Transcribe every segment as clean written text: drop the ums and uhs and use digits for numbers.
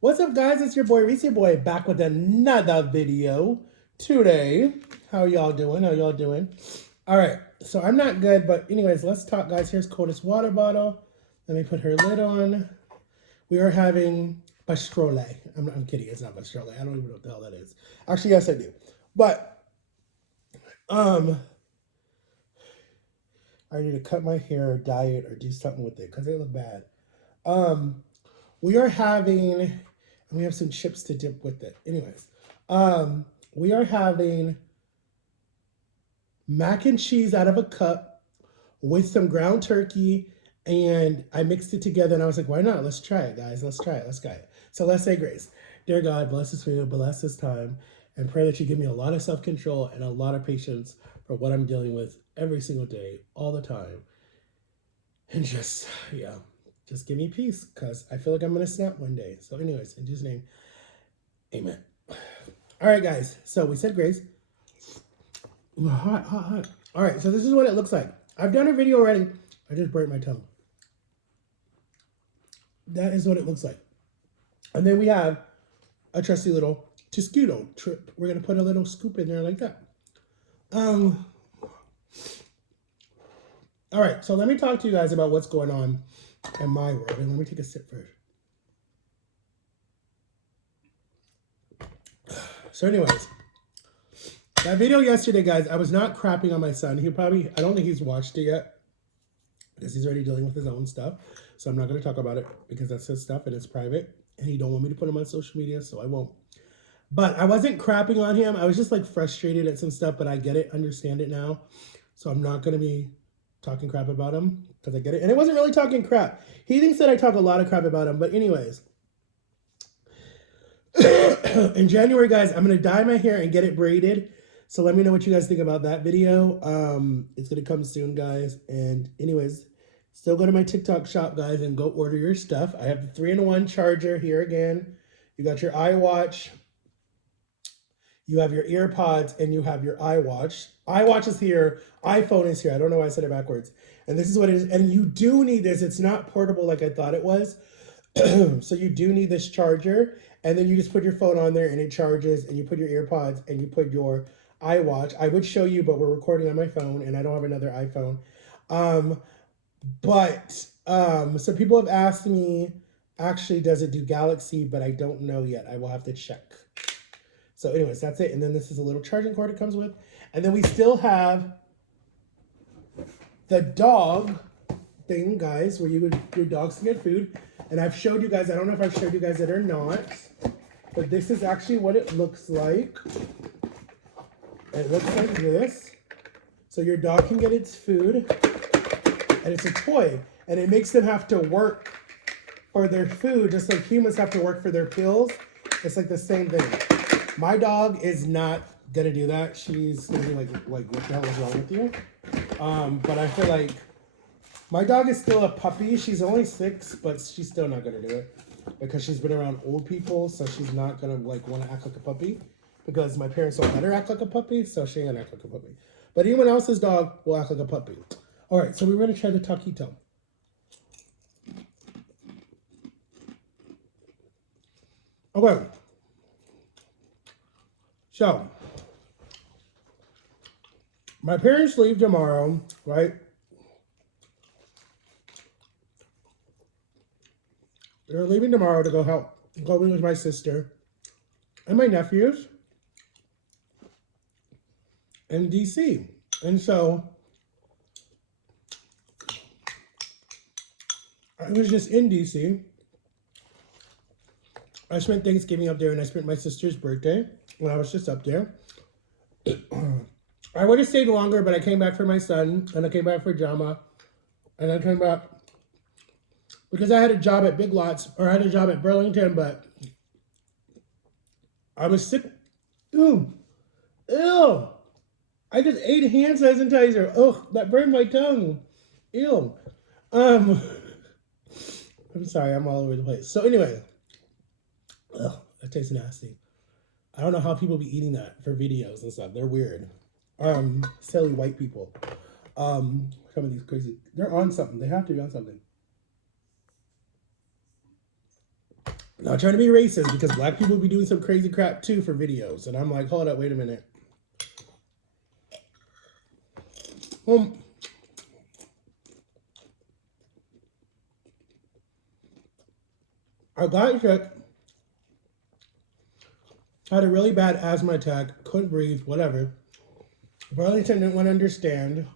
What's up, guys? It's your boy Reese, your boy, back with another video today. How y'all doing? How y'all doing? All right, so I'm not good, but anyways, let's talk, guys. Here's Coda's water bottle. Let me put her lid on. We are having pastrole. I'm kidding. It's not pastrole. I don't even know what the hell that is. Actually, yes, I do. But I need to cut my hair or dye it or do something with it because they look bad. We are having, and we have some chips to dip with it. Anyways, we are having mac and cheese out of a cup with some ground turkey, and I mixed it together, and I was like, why not? Let's try it, guys. Let's try it. Let's try it. So let's say grace. Dear God, bless this food, bless this time, and pray that you give me a lot of self-control and a lot of patience for what I'm dealing with every single day, all the time. And just, yeah, just give me peace, because I feel like I'm going to snap one day. So anyways, in Jesus' name, amen. All right, guys. So we said grace. Ooh, hot, hot, hot. All right, so this is what it looks like. I've done a video already. I just burnt my tongue. That is what it looks like. And then we have a trusty little Toscudo trip. We're going to put a little scoop in there like that. All right, so let me talk to you guys about what's going on in my world. And let me take a sip first. So anyways, that video yesterday, guys, I was not crapping on my son. I don't think he's watched it yet because he's already dealing with his own stuff. So I'm not going to talk about it because that's his stuff and it's private. And he don't want me to put him on social media, so I won't. But I wasn't crapping on him. I was just like frustrated at some stuff, but I get it, understand it now. So I'm not going to be talking crap about him because I get it. And it wasn't really talking crap. He thinks that I talk a lot of crap about him. But anyways, in January, guys, I'm going to dye my hair and get it braided. So let me know what you guys think about that video. It's going to come soon, guys. And anyways, still go to my TikTok shop, guys, and go order your stuff. I have the 3-in-1 charger here again. You got your iWatch. You have your EarPods and you have your iWatch. iWatch is here. iPhone is here. I don't know why I said it backwards. And this is what it is. And you do need this. It's not portable like I thought it was. So you do need this charger. And then you just put your phone on there and it charges. And you put your EarPods and you put your iWatch. I would show you, but we're recording on my phone and I don't have another iPhone. So people have asked me, actually, does it do Galaxy? But I don't know yet. I will have to check. So anyways, that's it. And then this is a little charging cord it comes with. And then we still have the dog thing, guys, where your dogs can get food. And I've showed you guys, I don't know if I've showed you guys it or not, but this is actually what it looks like. It looks like this. So your dog can get its food. And it's a toy. And it makes them have to work for their food, just like humans have to work for their pills. It's like the same thing. My dog is not gonna do that. She's gonna be like what the hell is wrong with you? But I feel like my dog is still a puppy. She's only 6, but she's still not gonna do it because she's been around old people, so she's not gonna like want to act like a puppy because my parents don't let her act like a puppy, so she ain't gonna act like a puppy. But anyone else's dog will act like a puppy. All right, so we're gonna try the taquito. Okay. So, my parents leave tomorrow, right? They're leaving tomorrow to go be with my sister and my nephews in DC. And so, I was just in DC. I spent Thanksgiving up there and I spent my sister's birthday when I was just up there. I would have stayed longer, but I came back for my son, and I came back for Jama, and I came back because I had a job at Big Lots, or I had a job at Burlington, but I was sick. Ew. Ew. I just ate hand sanitizer. Ugh, that burned my tongue. Ew. I'm sorry, I'm all over the place. So anyway, ugh, that tastes nasty. I don't know how people be eating that for videos and stuff. They're weird. Silly white people. Some of these they're on something. They have to be on something. Not trying to be racist because black people be doing some crazy crap too for videos. And I'm like, hold up, wait a minute. I got sick, had a really bad asthma attack, couldn't breathe, whatever. Burlington didn't want to understand,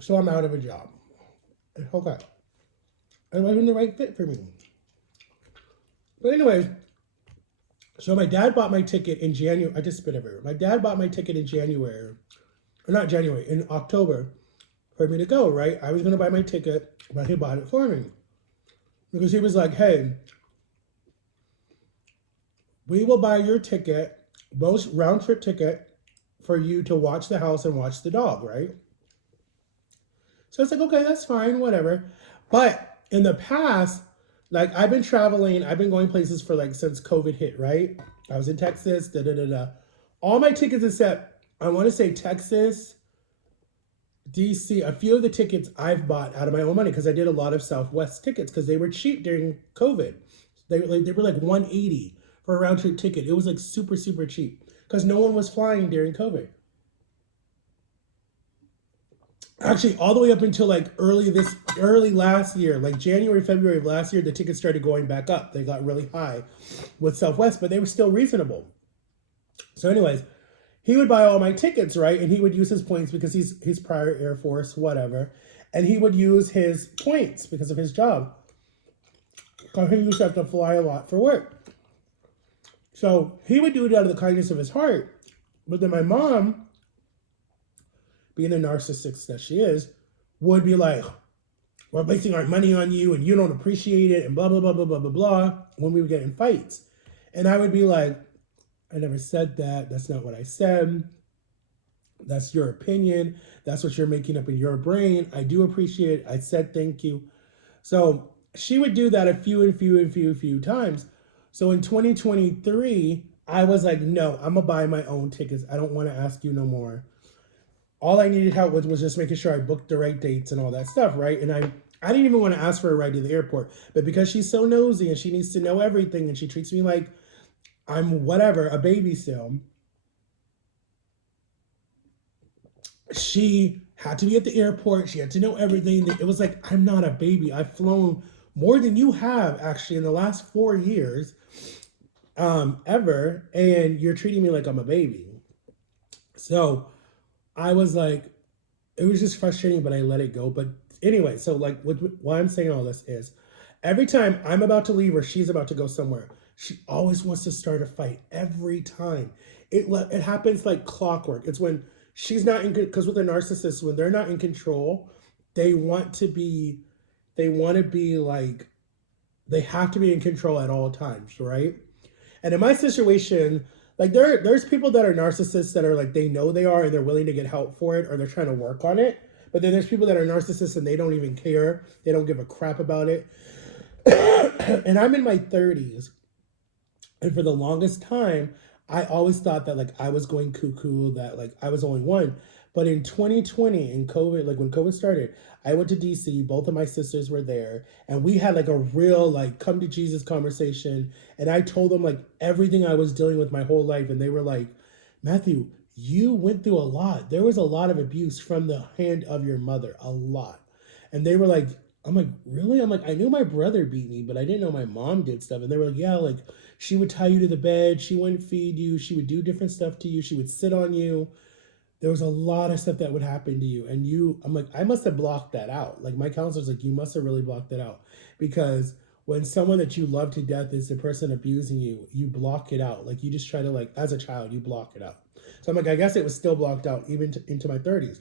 so I'm out of a job. Okay. It wasn't the right fit for me. But anyways, so my dad bought my ticket in January. I just spit everywhere. My dad bought my ticket in January, or not January, in October for me to go, right? I was going to buy my ticket, but he bought it for me. Because he was like, hey, we will buy your ticket, most round trip ticket, for you to watch the house and watch the dog, right? So it's like, okay, that's fine, whatever. But in the past, like I've been traveling, I've been going places for like since COVID hit, right? I was in Texas, da da da da. All my tickets except, I want to say Texas, DC, a few of the tickets I've bought out of my own money because I did a lot of Southwest tickets because they were cheap during COVID. They were like 180 for a round trip ticket. It was like super, super cheap because no one was flying during COVID. Actually, all the way up until like early last year, like January, February of last year, the tickets started going back up. They got really high with Southwest, but they were still reasonable. So anyways, he would buy all my tickets, right? And he would use his points because he's prior Air Force, whatever. And he would use his points because of his job. Because he used to have to fly a lot for work. So he would do it out of the kindness of his heart. But then my mom, being the narcissist that she is, would be like, we're wasting our money on you and you don't appreciate it and blah, blah, blah, blah, blah, blah, blah, when we would get in fights. And I would be like, I never said that. That's not what I said. That's your opinion. That's what you're making up in your brain. I do appreciate it. I said thank you. So she would do that a few times. So in 2023, I was like, no, I'm going to buy my own tickets. I don't want to ask you no more. All I needed help with was just making sure I booked the right dates and all that stuff, right? And I didn't even want to ask for a ride to the airport. But because she's so nosy and she needs to know everything and she treats me like I'm whatever, a baby still, she had to be at the airport. She had to know everything. It was like, I'm not a baby. I've flown more than you have actually in the last 4 years ever. And you're treating me like I'm a baby. So I was like, it was just frustrating, but I let it go. But anyway, so like why I'm saying all this is every time I'm about to leave or she's about to go somewhere, she always wants to start a fight every time. It happens like clockwork. It's when she's not in, because with a narcissist, when they're not in control, they want to be like, they have to be in control at all times, right? And in my situation, like there's people that are narcissists that are like, they know they are and they're willing to get help for it or they're trying to work on it. But then there's people that are narcissists and they don't even care. They don't give a crap about it. And I'm in my 30s. And for the longest time, I always thought that like I was going cuckoo, that like I was only one. But in 2020, in COVID, like when COVID started, I went to DC. Both of my sisters were there, and we had like a real like come to Jesus conversation. And I told them like everything I was dealing with my whole life, and they were like, Matthew, you went through a lot. There was a lot of abuse from the hand of your mother, a lot. And they were like, I'm like, really? I'm like, I knew my brother beat me, but I didn't know my mom did stuff. And they were like, yeah, like she would tie you to the bed. She wouldn't feed you. She would do different stuff to you. She would sit on you. There was a lot of stuff that would happen to you. And I'm like, I must have blocked that out. Like my counselor's like, you must have really blocked it out. Because when someone that you love to death is the person abusing you, you block it out. Like you just try to like, as a child, you block it out. So I'm like, I guess it was still blocked out even into my 30s.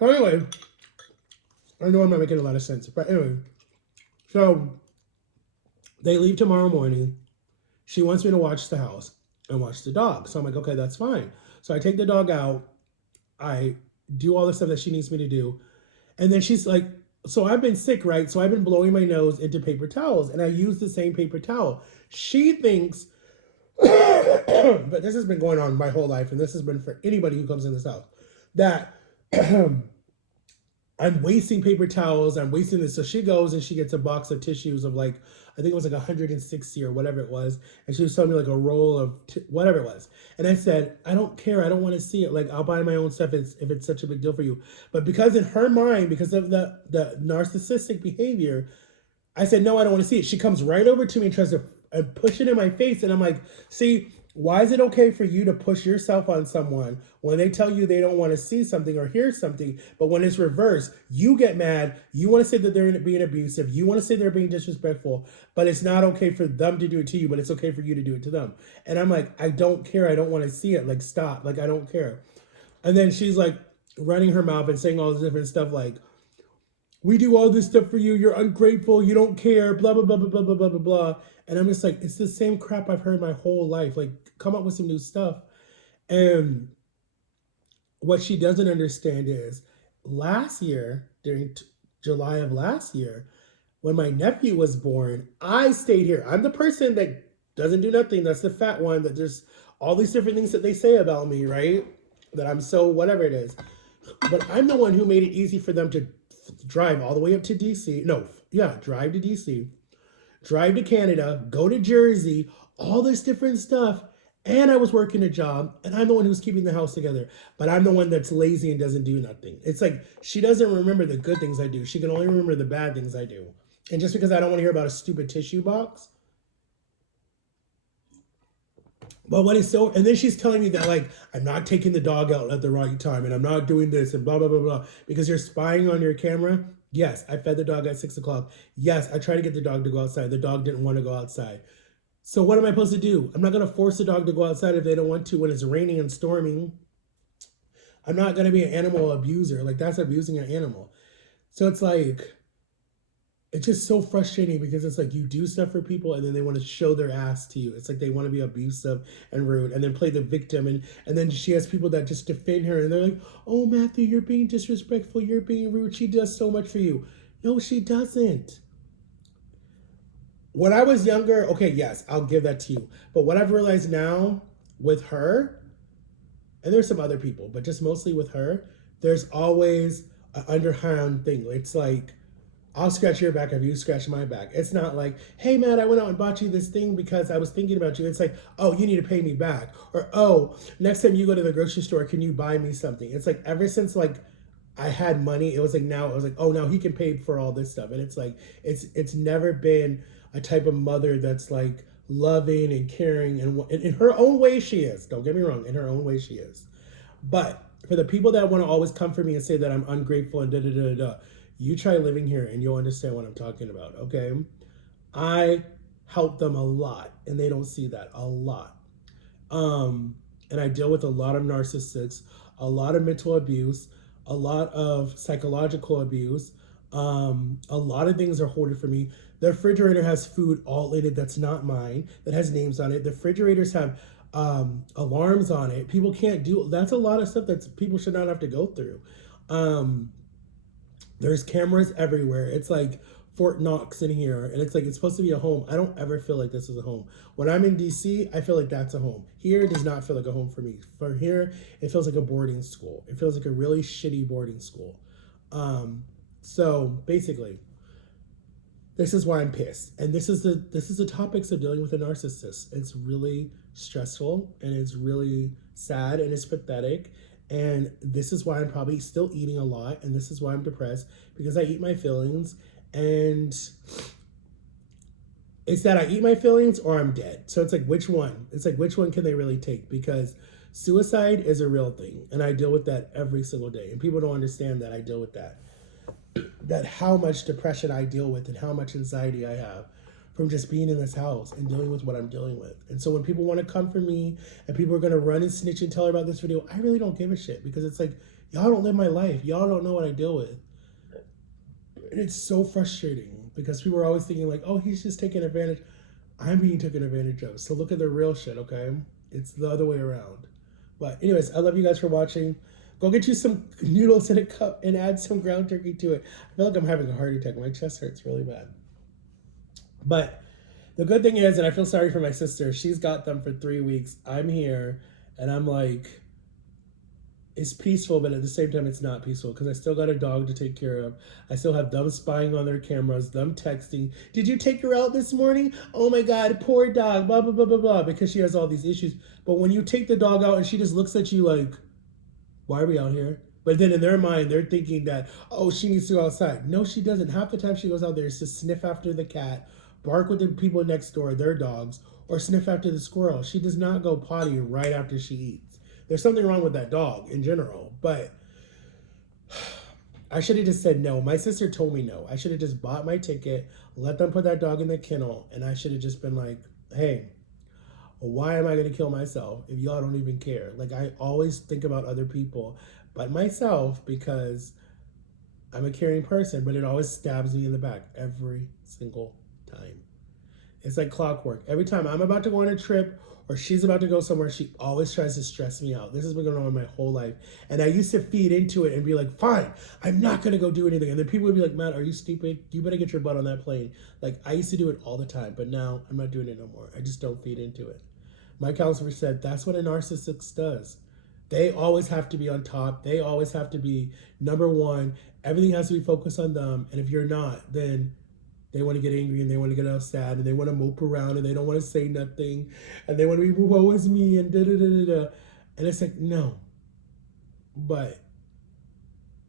So anyway, I know I'm not making a lot of sense. But anyway, so they leave tomorrow morning. She wants me to watch the house and watch the dog. So I'm like, okay, that's fine. So I take the dog out. I do all the stuff that she needs me to do. And then she's like, so I've been sick, right? So I've been blowing my nose into paper towels. And I use the same paper towel. She thinks, but this has been going on my whole life. And this has been for anybody who comes in this house, that I'm wasting paper towels. I'm wasting this. So she goes and she gets a box of tissues of like, I think it was like 160 or whatever it was. And she was telling me like a roll of whatever it was. And I said, I don't care. I don't want to see it. Like, I'll buy my own stuff if it's such a big deal for you. But because in her mind, because of the narcissistic behavior, I said, no, I don't want to see it. She comes right over to me and tries to push it in my face. And I'm like, see, why is it okay for you to push yourself on someone when they tell you they don't want to see something or hear something, but when it's reversed, you get mad, you want to say that they're being abusive, you want to say they're being disrespectful, but it's not okay for them to do it to you, but it's okay for you to do it to them. And I'm like, I don't care, I don't want to see it, like, stop, like, I don't care. And then she's like running her mouth and saying all this different stuff like, we do all this stuff for you, you're ungrateful, you don't care, blah, blah, blah, blah, blah, blah, blah, blah, blah. And I'm just like, it's the same crap I've heard my whole life. Like, come up with some new stuff. And what she doesn't understand is last year, during July of last year, when my nephew was born, I stayed here. I'm the person that doesn't do nothing. That's the fat one that there's all these different things that they say about me, right? That I'm so whatever it is. But I'm the one who made it easy for them to drive all the way up to DC. No, yeah, drive to DC, drive to Canada, go to Jersey, all this different stuff. And I was working a job, and I'm the one who's keeping the house together. But I'm the one that's lazy and doesn't do nothing. It's like she doesn't remember the good things I do. She can only remember the bad things I do. And just because I don't want to hear about a stupid tissue box. But what is so, and then she's telling me that like, I'm not taking the dog out at the right time and I'm not doing this and blah, blah, blah, blah, because you're spying on your camera. Yes, I fed the dog at 6 o'clock. Yes, I tried to get the dog to go outside. The dog didn't want to go outside. So what am I supposed to do? I'm not going to force the dog to go outside if they don't want to when it's raining and storming. I'm not going to be an animal abuser. Like, that's abusing an animal. So it's like, it's just so frustrating because it's like you do stuff for people and then they want to show their ass to you. It's like they want to be abusive and rude and then play the victim. And then she has people that just defend her and they're like, oh, Matthew, you're being disrespectful. You're being rude. She does so much for you. No, she doesn't. When I was younger, okay, yes, I'll give that to you. But what I've realized now with her, and there's some other people, but just mostly with her, there's always an underhand thing. It's like, I'll scratch your back if you scratch my back. It's not like, hey, man, I went out and bought you this thing because I was thinking about you. It's like, oh, you need to pay me back. Or, oh, next time you go to the grocery store, can you buy me something? It's like ever since like I had money, it was like now, it was like, oh, now he can pay for all this stuff. And it's like, it's never been a type of mother that's like loving and caring. And in her own way, she is. Don't get me wrong. In her own way, she is. But for the people that want to always come for me and say that I'm ungrateful and da-da-da-da-da, you try living here and you'll understand what I'm talking about, okay? I help them a lot and they don't see that a lot. And I deal with a lot of narcissists, a lot of mental abuse, a lot of psychological abuse. A lot of things are hoarded for me. The refrigerator has food all in it that's not mine, that has names on it. The refrigerators have alarms on it. People can't do, that's a lot of stuff that people should not have to go through. There's cameras everywhere. It's like Fort Knox in here. And it's like, it's supposed to be a home. I don't ever feel like this is a home. When I'm in DC, I feel like that's a home. Here, it does not feel like a home for me. For here, it feels like a boarding school. It feels like a really shitty boarding school. So basically, this is why I'm pissed. And this is the topics of dealing with a narcissist. It's really stressful and it's really sad and it's pathetic. And this is why I'm probably still eating a lot. And this is why I'm depressed, because I eat my feelings. And it's that I eat my feelings or I'm dead. So it's like, which one? It's like, which one can they really take? Because suicide is a real thing. And I deal with that every single day. And people don't understand that I deal with that. That how much depression I deal with and how much anxiety I have from just being in this house and dealing with what I'm dealing with. And so when people want to come for me and people are going to run and snitch and tell her about this video, I really don't give a shit, because it's like, y'all don't live my life. Y'all don't know what I deal with. And it's so frustrating because people are always thinking like, oh, he's just taking advantage. I'm being taken advantage of. So look at the real shit, okay? It's the other way around. But anyways, I love you guys for watching. Go get you some noodles in a cup and add some ground turkey to it. I feel like I'm having a heart attack. My chest hurts really bad. But the good thing is, and I feel sorry for my sister, she's got them for 3 weeks. I'm here, and I'm like, It's peaceful, but at the same time, it's not peaceful because I still got a dog to take care of. I still have them spying on their cameras, them texting. Did you take her out this morning? Oh my God, poor dog, blah, blah, blah, blah, blah, because she has all these issues. But when you take the dog out and she just looks at you like, why are we out here? But then in their mind, they're thinking that, oh, she needs to go outside. No, she doesn't. Half the time she goes out there is to sniff after the cat, bark with the people next door, their dogs, or sniff after the squirrel. She does not go potty right after she eats. There's something wrong with that dog in general, but I should have just said no. My sister told me no. I should have just bought my ticket, let them put that dog in the kennel, and I should have just been like, hey, why am I going to kill myself if y'all don't even care? Like, I always think about other people, but myself, because I'm a caring person, but it always stabs me in the back every single time. It's like clockwork. Every time I'm about to go on a trip or she's about to go somewhere, she always tries to stress me out. This has been going on my whole life. And I used to feed into it and be like, fine, I'm not going to go do anything. And then people would be like, Matt, are you stupid? You better get your butt on that plane. Like, I used to do it all the time, but now I'm not doing it no more. I just don't feed into it. My counselor said that's what a narcissist does. They always have to be on top. They always have to be number one. Everything has to be focused on them. And if you're not, then they want to get angry and they want to get all sad and they want to mope around and they don't want to say nothing and they want to be, woe is me and da da da da da. And it's like, no. But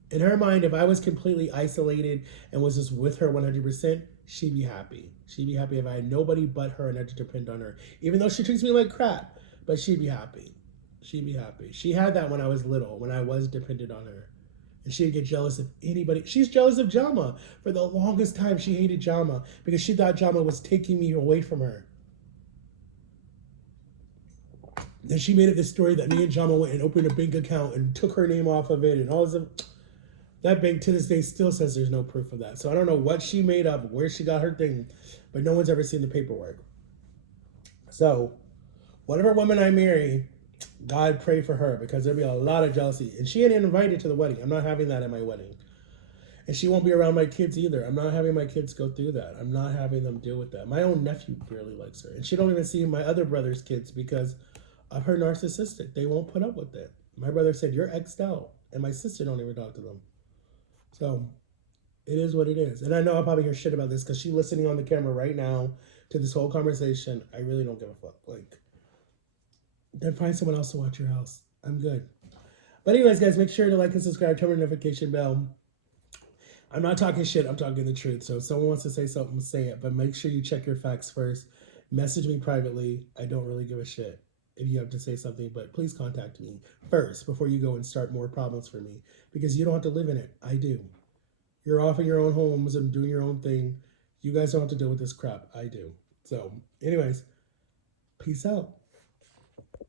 in her mind, if I was completely isolated and was just with her 100%, she'd be happy. She'd be happy if I had nobody but her and I had to depend on her. Even though she treats me like crap, but she'd be happy. She'd be happy. She had that when I was little, when I was dependent on her. And she'd get jealous of anybody. She's jealous of Jama. For the longest time, she hated Jama because she thought Jama was taking me away from her. Then she made up this story that me and Jama went and opened a bank account and took her name off of it and all this. That bank to this day still says there's no proof of that. So I don't know what she made up, where she got her thing, but no one's ever seen the paperwork. So whatever woman I marry, God pray for her because there'll be a lot of jealousy. And she ain't invited to the wedding. I'm not having that at my wedding. And she won't be around my kids either. I'm not having my kids go through that. I'm not having them deal with that. My own nephew barely likes her. And she don't even see my other brother's kids because of her narcissistic. They won't put up with it. My brother said, you're X'd out. And my sister don't even talk to them. So it is what it is. And I know I'll probably hear shit about this because she's listening on the camera right now to this whole conversation. I really don't give a fuck. Like, then find someone else to watch your house. I'm good. But anyways, guys, make sure to like and subscribe, turn on the notification bell. I'm not talking shit. I'm talking the truth. So if someone wants to say something, say it. But make sure you check your facts first. Message me privately. I don't really give a shit if you have to say something. But please contact me first before you go and start more problems for me. Because you don't have to live in it. I do. You're off in your own homes and doing your own thing. You guys don't have to deal with this crap. I do. So anyways, peace out.